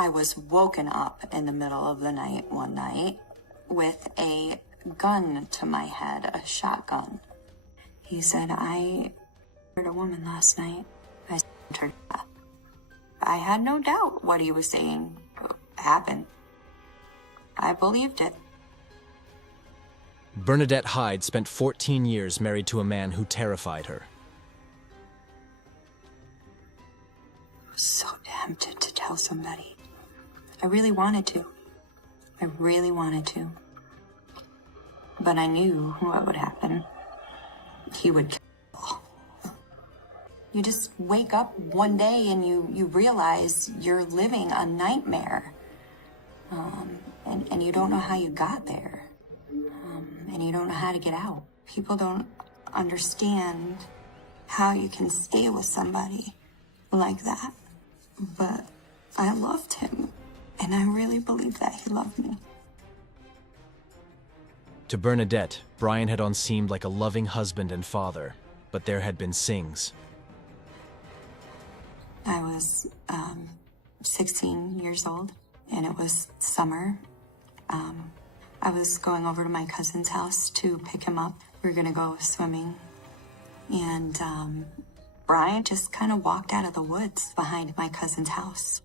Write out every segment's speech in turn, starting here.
I was woken up in the middle of the night one night with a gun to my head, a shotgun. He said, I heard a woman last night. I stabbed her to death. I had no doubt what he was saying happened. I believed it. Bernadette Hyde spent 14 years married to a man who terrified her. I was so tempted to tell somebody. I really wanted to. I really wanted to. But I knew what would happen. He would kill. You just wake up one day and you realize you're living a nightmare. And you don't know how you got there. And you don't know how to get out. People don't understand how you can stay with somebody like that. But I loved him, and I really believed that he loved me. To Bernadette, Brian had seemed like a loving husband and father, but there had been sings. I was 16 years old, and it was summer. I was going over to my cousin's house to pick him up. We were gonna go swimming. And Brian just kind of walked out of the woods behind my cousin's house.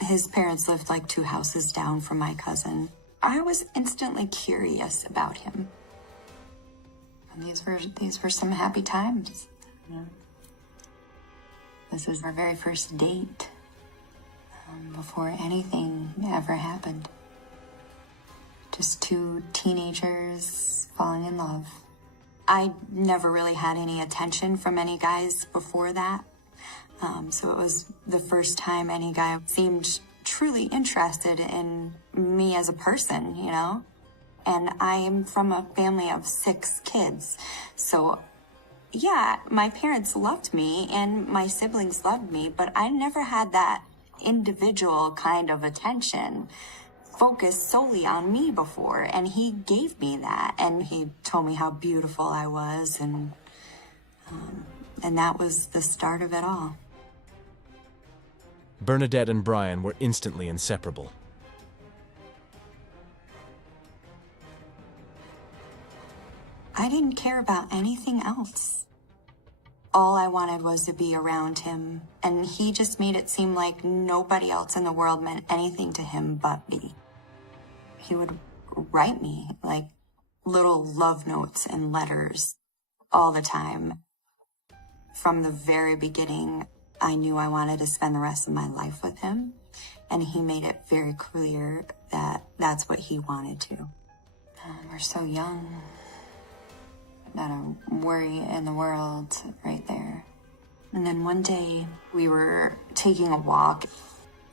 His parents lived like 2 houses down from my cousin. I was instantly curious about him. And these were some happy times. Yeah. This was our very first date, before anything ever happened. Just 2 teenagers falling in love. I never really had any attention from any guys before that. So it was the first time any guy seemed truly interested in me as a person, you know? And I am from a family of 6 kids. So yeah, my parents loved me and my siblings loved me, but I never had that individual kind of attention focused solely on me before, and he gave me that, and he told me how beautiful I was, and that was the start of it all. Bernadette and Brian were instantly inseparable. I didn't care about anything else. All I wanted was to be around him, and he just made it seem like nobody else in the world meant anything to him but me. He would write me like little love notes and letters all the time. From the very beginning, I knew I wanted to spend the rest of my life with him, and he made it very clear that that's what he wanted to. We're so young. Not a worry in the world right there. And then one day we were taking a walk,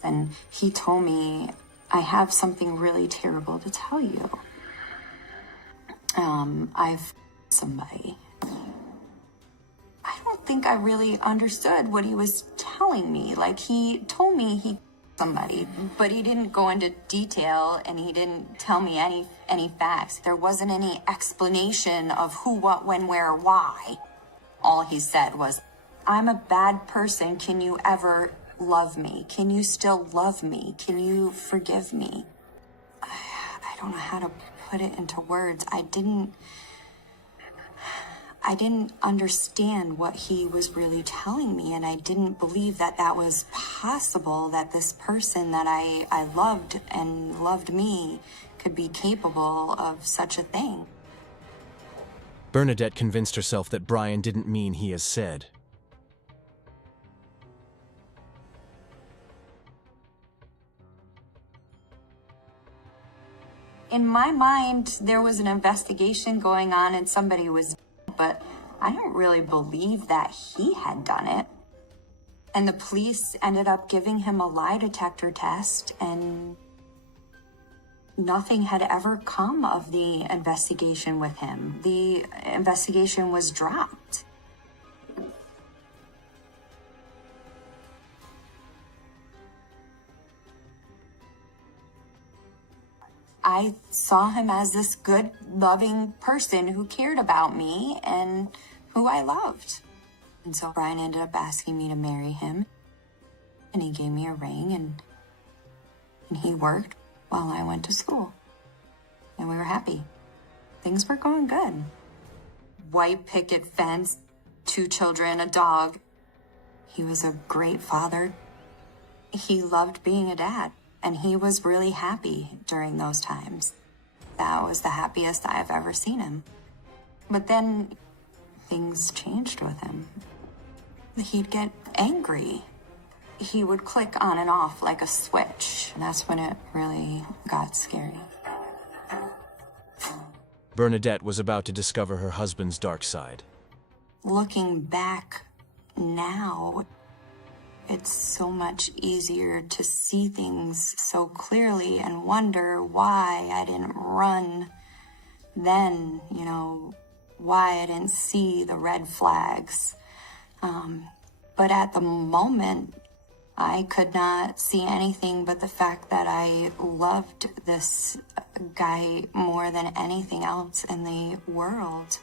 and he told me, I have something really terrible to tell you. I've somebody. I don't think I really understood what he was telling me. Like, he told me he somebody, but he didn't go into detail, and he didn't tell me any facts. There wasn't any explanation of who, what, when, where, why. All he said was, I'm a bad person. Can you ever love me? Can you still love me? Can you forgive me? I don't know how to put it into words. I didn't understand what he was really telling me, and I didn't believe that that was possible, that this person that I loved and loved me could be capable of such a thing. Bernadette convinced herself that Brian didn't mean he has said. In my mind, there was an investigation going on and somebody was, but I don't really believe that he had done it. And the police ended up giving him a lie detector test, and nothing had ever come of the investigation with him. The investigation was dropped. I saw him as this good, loving person who cared about me and who I loved. And so Brian ended up asking me to marry him, and he gave me a ring, and And he worked while I went to school. And we were happy. Things were going good. White picket fence, 2 children, a dog. He was a great father. He loved being a dad, and he was really happy during those times. That was the happiest I've ever seen him. But then things changed with him. He'd get angry. He would click on and off like a switch. And that's when it really got scary. Bernadette was about to discover her husband's dark side. Looking back now, it's so much easier to see things so clearly and wonder why I didn't run then, why I didn't see the red flags. But at the moment, I could not see anything but the fact that I loved this guy more than anything else in the world.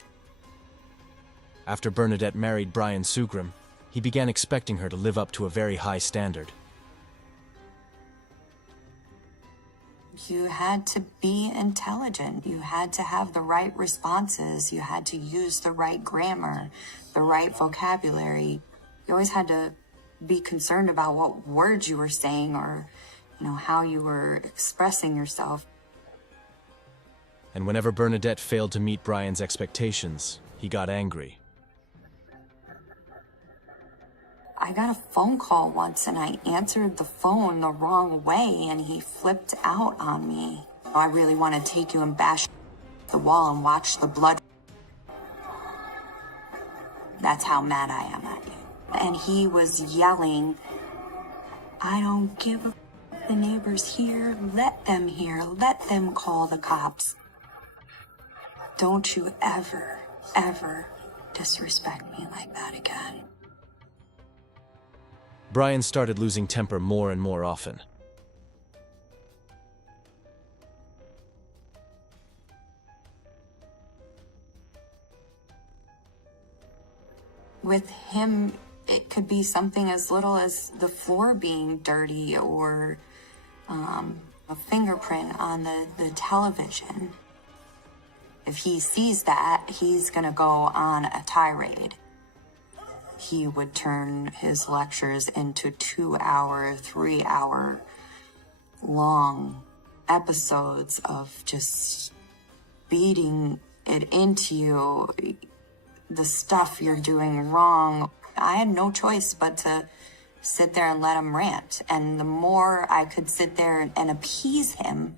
After Bernadette married Brian Sugrum, he began expecting her to live up to a very high standard. You had to be intelligent. You had to have the right responses. You had to use the right grammar, the right vocabulary. You always had to be concerned about what words you were saying or, how you were expressing yourself. And whenever Bernadette failed to meet Brian's expectations, he got angry. I got a phone call once and I answered the phone the wrong way and he flipped out on me. I really want to take you and bash the wall and watch the blood. That's how mad I am at you. And he was yelling, I don't give a the neighbors here, let them hear, let them call the cops. Don't you ever, ever disrespect me like that again. Brian started losing temper more and more often. With him, it could be something as little as the floor being dirty or a fingerprint on the television. If he sees that, he's gonna go on a tirade. He would turn his lectures into 2-hour, 3-hour long episodes of just beating it into you, the stuff you're doing wrong. I had no choice but to sit there and let him rant. And the more I could sit there and appease him,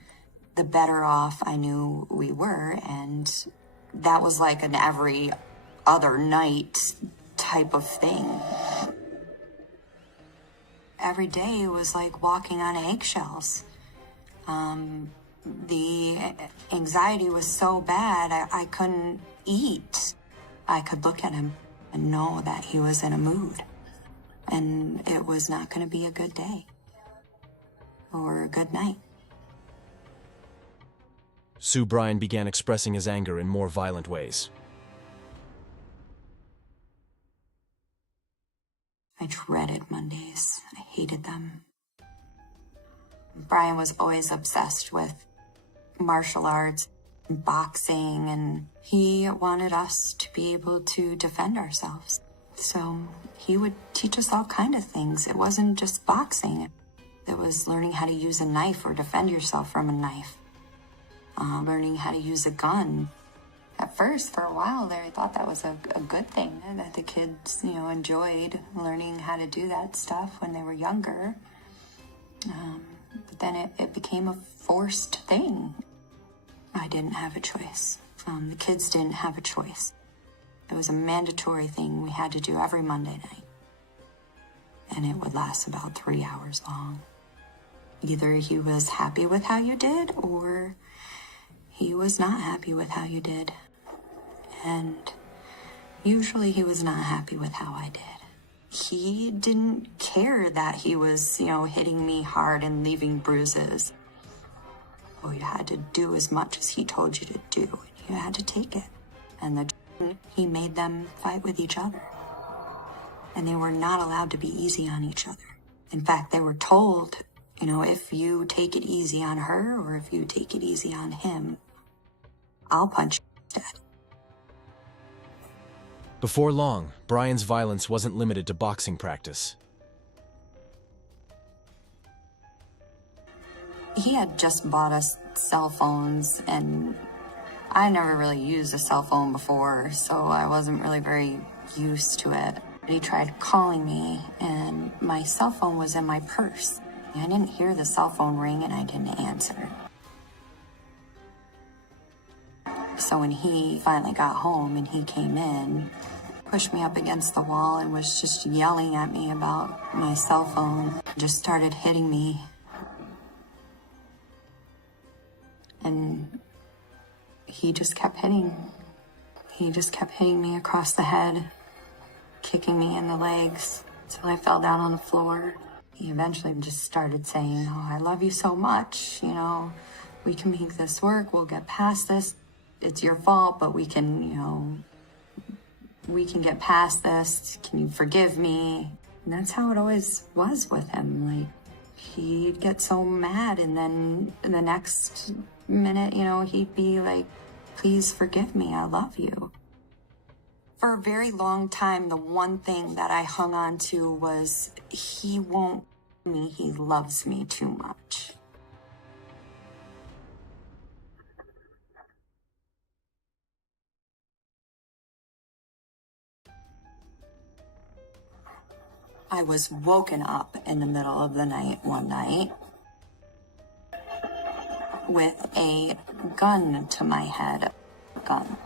the better off I knew we were. And that was like an every other night type of thing. Every day was like walking on eggshells. The anxiety was so bad, I couldn't eat. I could look at him and know that he was in a mood. And it was not going to be a good day or a good night. Sue Brian began expressing his anger in more violent ways. I dreaded Mondays. I hated them. Brian was always obsessed with martial arts, boxing, and he wanted us to be able to defend ourselves. So he would teach us all kind of things. It wasn't just boxing. It was learning how to use a knife or defend yourself from a knife. Learning how to use a gun. At first, for a while there, I thought that was a good thing, that the kids, enjoyed learning how to do that stuff when they were younger. But then it became a forced thing. I didn't have a choice. The kids didn't have a choice. It was a mandatory thing we had to do every Monday night. And it would last about 3 hours long. Either he was happy with how you did, or he was not happy with how you did. And usually he was not happy with how I did. He didn't care that he was, hitting me hard and leaving bruises. Oh, you had to do as much as he told you to do. You had to take it. And he made them fight with each other. And they were not allowed to be easy on each other. In fact, they were told, You know, if you take it easy on her or if you take it easy on him, I'll punch you instead. Before long, Brian's violence wasn't limited to boxing practice. He had just bought us cell phones, and I never really used a cell phone before, so I wasn't really very used to it. He tried calling me, and my cell phone was in my purse. I didn't hear the cell phone ring, and I didn't answer. So when he finally got home and he came in, pushed me up against the wall and was just yelling at me about my cell phone, just started hitting me. And he just kept hitting. He just kept hitting me across the head, kicking me in the legs until I fell down on the floor. He eventually just started saying, "Oh, I love you so much. You know, we can make this work. We'll get past this. It's your fault, but we can, you know, we can get past this. Can you forgive me?" And that's how it always was with him. Like, he'd get so mad, and then the next minute, you know, he'd be like, "Please forgive me. I love you." For a very long time, the one thing that I hung on to was, he won't me, he loves me too much. I was woken up in the middle of the night one night with a gun to my head. Gun.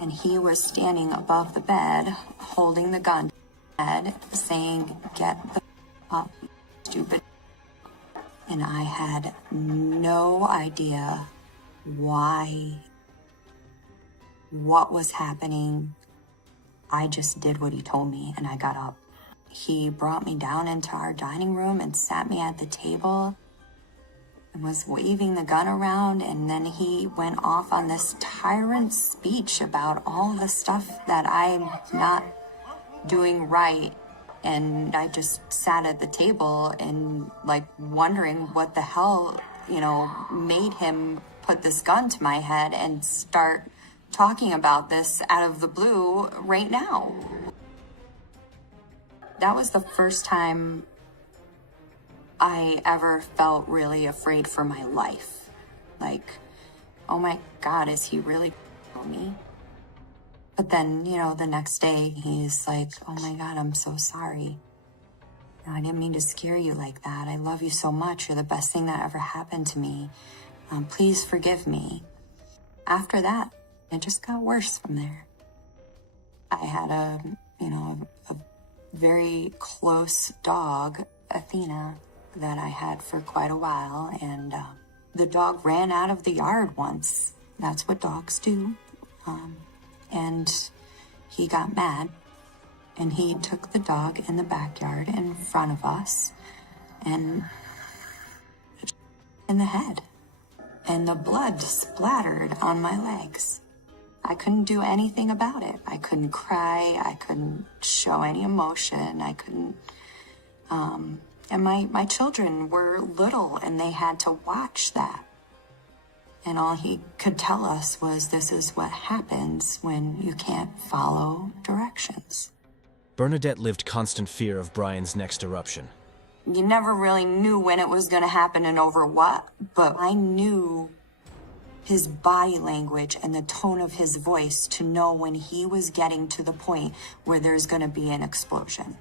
And he was standing above the bed, holding the gun to my head, saying, "Get the up, stupid." And I had no idea why, what was happening. I just did what he told me, and I got up. He brought me down into our dining room and sat me at the table and was waving the gun around, and then he went off on this tyrant speech about all the stuff that I'm not doing right. And I just sat at the table and, like, wondering what the hell, you know, made him put this gun to my head and start talking about this out of the blue right now. That was the first time I ever felt really afraid for my life. Like, oh my God, is he really on me? But then, you know, the next day he's like, "Oh my God, I'm so sorry. I didn't mean to scare you like that. I love you so much. You're the best thing that ever happened to me. Please forgive me." After that, it just got worse from there. I had a very close dog, Athena, that I had for quite a while, and the dog ran out of the yard once. That's what dogs do. And he got mad, and he took the dog in the backyard in front of us and in the head, and the blood splattered on my legs. I couldn't do anything about it. I couldn't cry. I couldn't show any emotion. I couldn't, and my children were little, and they had to watch that. And all he could tell us was, this is what happens when you can't follow directions. Bernadette lived constant fear of Brian's next eruption. You never really knew when it was going to happen and over what, but I knew his body language and the tone of his voice to know when he was getting to the point where there's going to be an explosion.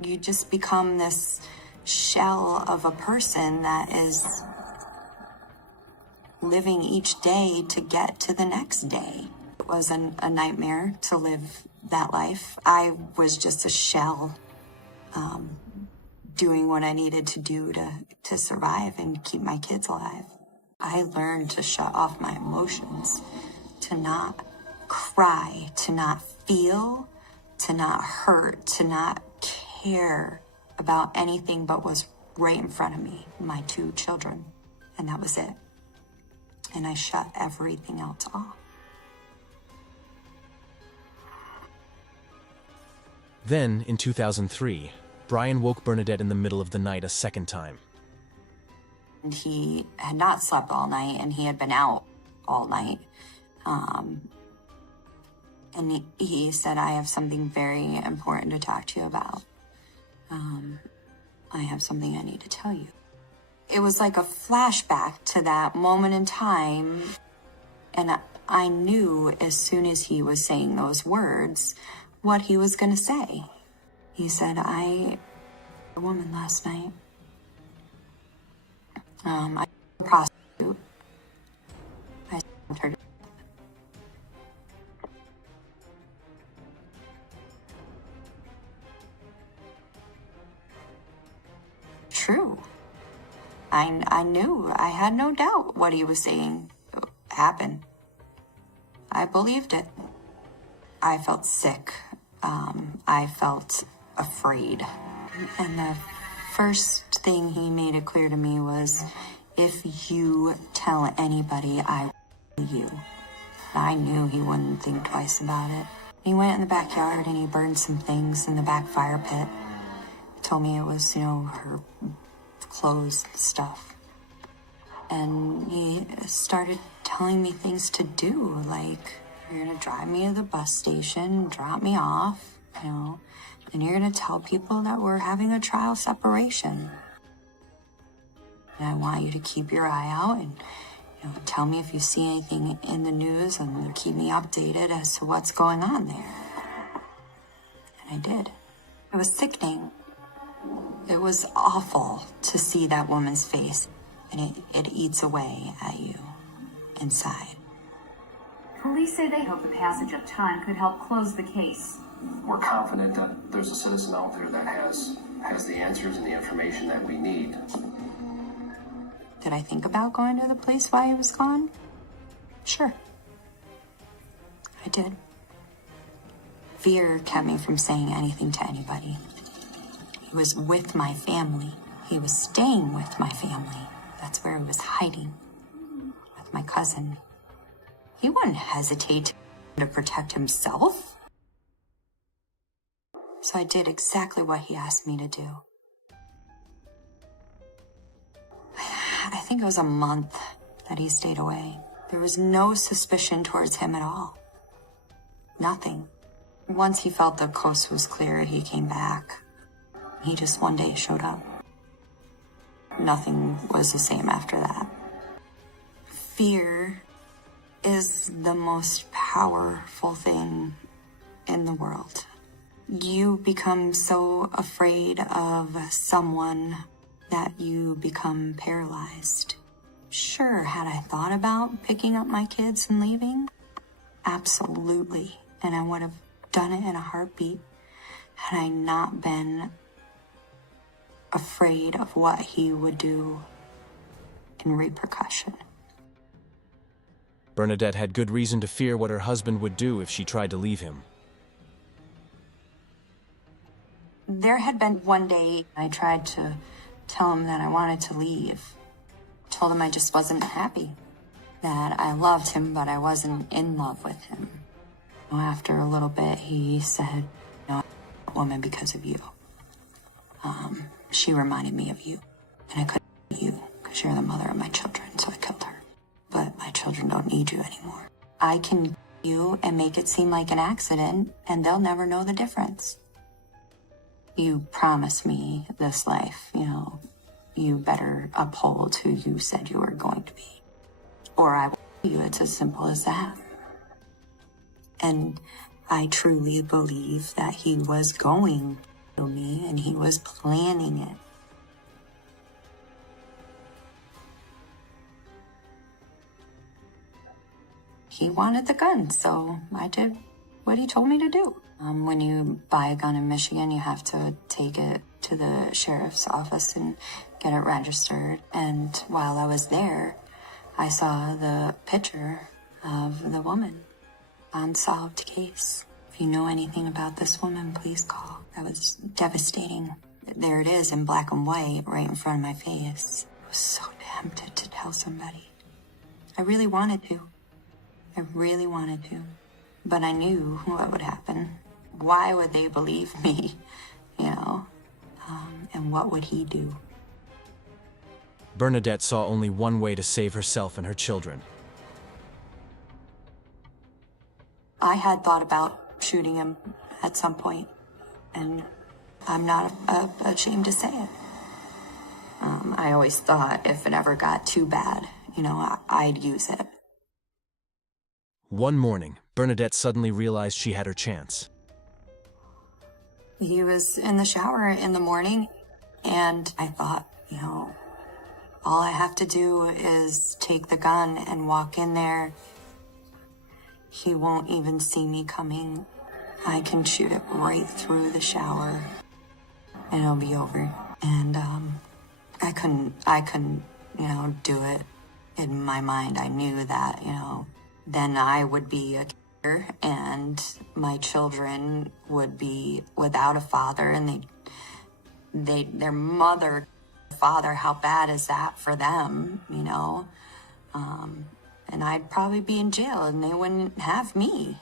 You just become this shell of a person that is living each day to get to the next day. It was a nightmare to live that life. I was just a shell, doing what I needed to do to survive and keep my kids alive. I learned to shut off my emotions, to not cry, to not feel, to not hurt, to not care about anything but was right in front of me, my 2 children, and that was it. And I shut everything else off. Then, in 2003, Brian woke Bernadette in the middle of the night a second time. And he had not slept all night, and he had been out all night. And he said, I have something very important to talk to you about. I have something I need to tell you. It was like a flashback to that moment in time. And I knew as soon as he was saying those words, what he was going to say. He said, I a woman last night. I a prostitute. I stabbed her. True. I knew. I had no doubt what he was saying happened. I believed it. I felt sick. I felt afraid. And the first thing he made it clear to me was, if you tell anybody, I will kill you. I knew he wouldn't think twice about it. He went in the backyard and he burned some things in the back fire pit. He told me it was, her clothes stuff. And he started telling me things to do, like, you're gonna drive me to the bus station, drop me off, and you're gonna tell people that we're having a trial separation. And I want you to keep your eye out and, tell me if you see anything in the news and keep me updated as to what's going on there. And I did. It was sickening. It was awful to see that woman's face, and it eats away at you inside. Police say they hope the passage of time could help close the case. We're confident that there's a citizen out there that has the answers and the information that we need. Did I think about going to the police while he was gone? Sure. I did. Fear kept me from saying anything to anybody. He was with my family. He was staying with my family. That's where he was hiding. With my cousin. He wouldn't hesitate to protect himself. So I did exactly what he asked me to do. I think it was a month that he stayed away. There was no suspicion towards him at all. Nothing. Once he felt the coast was clear, he came back. He just one day showed up. Nothing was the same after that. Fear is the most powerful thing in the world. You become so afraid of someone that you become paralyzed. Sure, had I thought about picking up my kids and leaving? Absolutely. And I would have done it in a heartbeat had I not been afraid of what he would do in repercussion. Bernadette had good reason to fear what her husband would do if she tried to leave him. There had been one day I tried to tell him that I wanted to leave. Told him I just wasn't happy. That I loved him, but I wasn't in love with him. After a little bit, he said, I'm a woman because of you. She reminded me of you. And I couldn't kill you because you're the mother of my children, so I killed her. But my children don't need you anymore. I can kill you and make it seem like an accident, and they'll never know the difference. You promised me this life, you better uphold who you said you were going to be. Or I will kill you. It's as simple as that. And I truly believe that he was going to kill me, and he was planning it. He wanted the gun, so I did what he told me to do. When you buy a gun in Michigan, you have to take it to the sheriff's office and get it registered. And while I was there, I saw the picture of the woman. Unsolved case. If you know anything about this woman, please call. That was devastating. There it is in black and white right in front of my face. I was so tempted to tell somebody. I really wanted to. I really wanted to. But I knew what would happen. Why would they believe me? And what would he do? Bernadette saw only one way to save herself and her children. I had thought about shooting him at some point, and I'm not ashamed to say it. I always thought if it ever got too bad, I'd use it. One morning, Bernadette suddenly realized she had her chance. He was in the shower in the morning, and I thought, all I have to do is take the gun and walk in there. He won't even see me coming. I can shoot it right through the shower, and it'll be over. And I couldn't, do it. In my mind, I knew that, then I would be a killer, and my children would be without a father, and their mother, father, how bad is that for them, and I'd probably be in jail, and they wouldn't have me,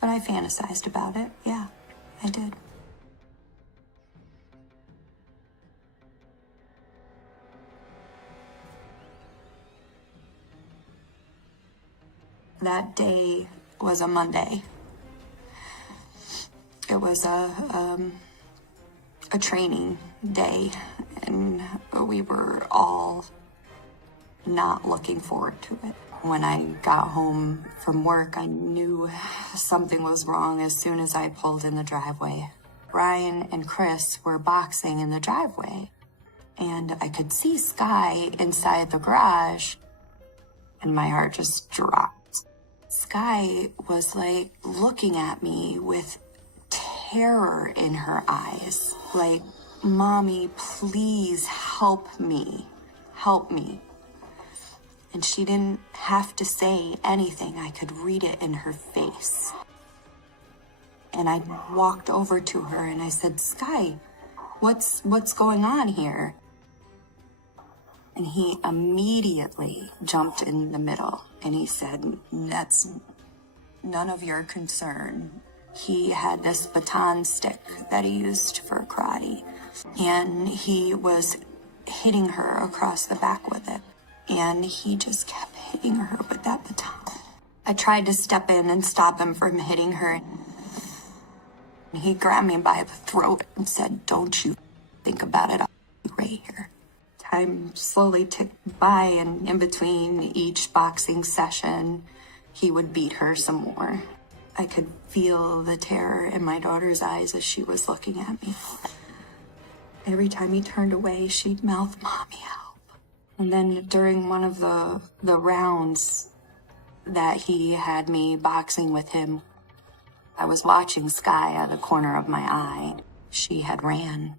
But I fantasized about it. Yeah, I did. That day was a Monday. It was a training day, and we were all not looking forward to it. When I got home from work, I knew something was wrong as soon as I pulled in the driveway. Brian and Chris were boxing in the driveway, and I could see Sky inside the garage, and my heart just dropped. Sky was like looking at me with terror in her eyes, like, "Mommy, please help me, help me." And she didn't have to say anything. I could read it in her face. And I walked over to her and I said, "Sky, what's going on here?" And he immediately jumped in the middle and he said, "That's none of your concern." He had this baton stick that he used for karate, and he was hitting her across the back with it. And he just kept hitting her with that baton. I tried to step in and stop him from hitting her. He grabbed me by the throat and said, "Don't you think about it, I'll be right here." Time slowly ticked by, and in between each boxing session, he would beat her some more. I could feel the terror in my daughter's eyes as she was looking at me. Every time he turned away, she'd mouth, "Mommy, help." And then during one of the rounds that he had me boxing with him, I was watching Sky out of the corner of my eye. She had ran.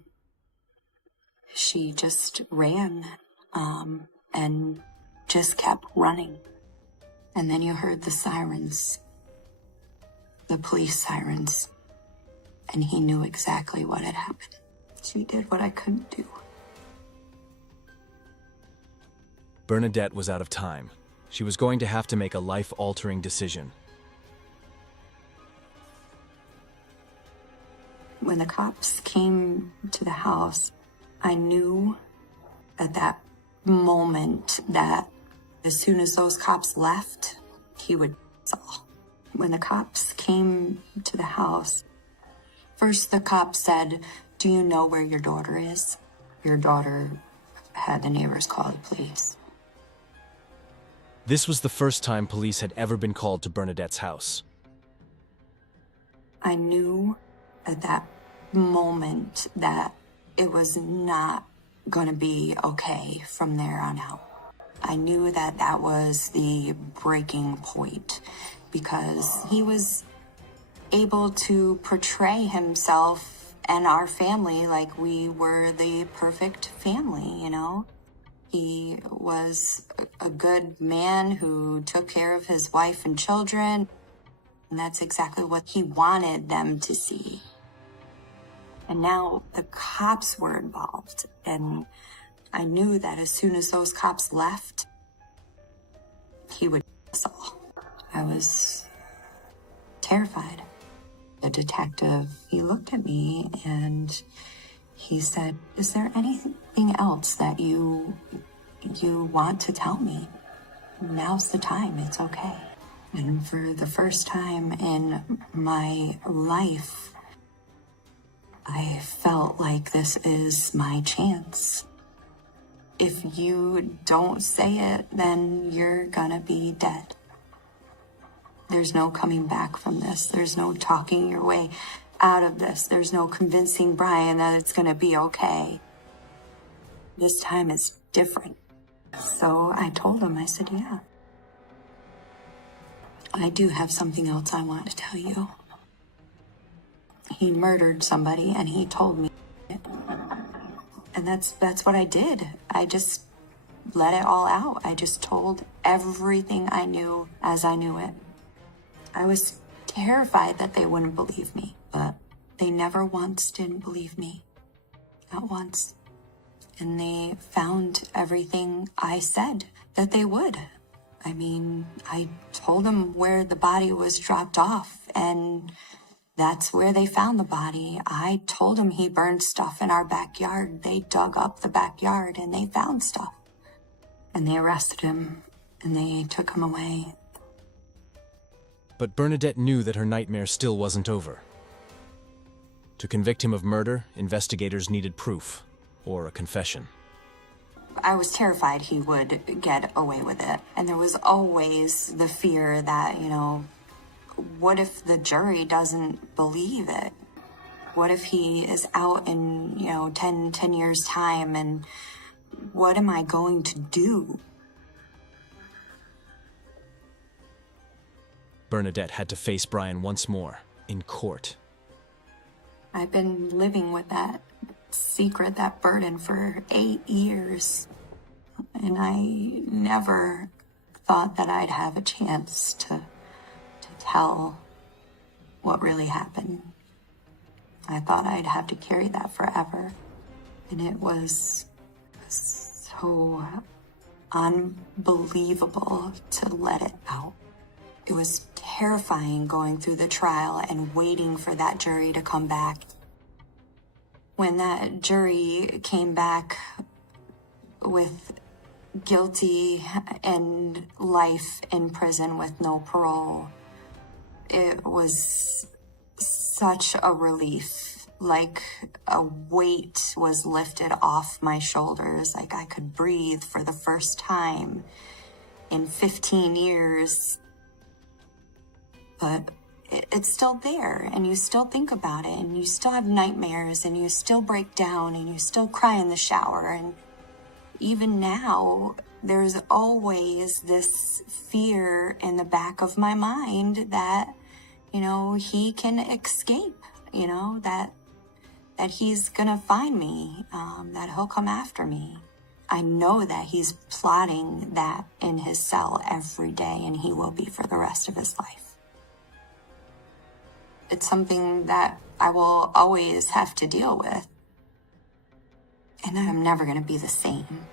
She just ran, and just kept running. And then you heard the sirens, the police sirens, and he knew exactly what had happened. She did what I couldn't do. Bernadette was out of time. She was going to have to make a life-altering decision. When the cops came to the house, I knew at that moment that as soon as those cops left, he would all. When the cops came to the house, first the cop said, "Do you know where your daughter is?" Your daughter had the neighbors call the police. This was the first time police had ever been called to Bernadette's house. I knew at that moment that it was not going to be okay from there on out. I knew that that was the breaking point, because he was able to portray himself and our family like we were the perfect family, He was a good man who took care of his wife and children, and that's exactly what he wanted them to see. And now the cops were involved, and I knew that as soon as those cops left, he would kill us all. I was terrified. The detective, he looked at me and he said, "Is there anything else that you want to tell me? Now's the time, it's okay." And for the first time in my life, I felt like this is my chance. If you don't say it, then you're gonna be dead. There's no coming back from this. There's no talking your way out of this. There's no convincing Brian that it's gonna be okay. This time is different. So I told him, I said, "Yeah, I do have something else I want to tell you." He murdered somebody and he told me. And that's what I did. I just let it all out. I just told everything I knew as I knew it. I was terrified that they wouldn't believe me, but they never once didn't believe me. Not once. And they found everything I said that they would. I mean, I told them where the body was dropped off, and that's where they found the body. I told him he burned stuff in our backyard. They dug up the backyard and they found stuff. And they arrested him and they took him away. But Bernadette knew that her nightmare still wasn't over. To convict him of murder, investigators needed proof, or a confession. I was terrified he would get away with it. And there was always the fear that, what if the jury doesn't believe it? What if he is out in, 10 years' time, and what am I going to do? Bernadette had to face Brian once more, in court. I've been living with that secret, that burden for 8 years. And I never thought that I'd have a chance to tell what really happened. I thought I'd have to carry that forever. And it was so unbelievable to let it out. It was terrifying going through the trial and waiting for that jury to come back. When that jury came back with guilty and life in prison with no parole, it was such a relief. Like a weight was lifted off my shoulders. Like I could breathe for the first time in 15 years. But it's still there, and you still think about it, and you still have nightmares, and you still break down, and you still cry in the shower. And even now, there's always this fear in the back of my mind that, he can escape, that he's gonna find me, that he'll come after me. I know that he's plotting that in his cell every day, and he will be for the rest of his life. It's something that I will always have to deal with. And I'm never going to be the same.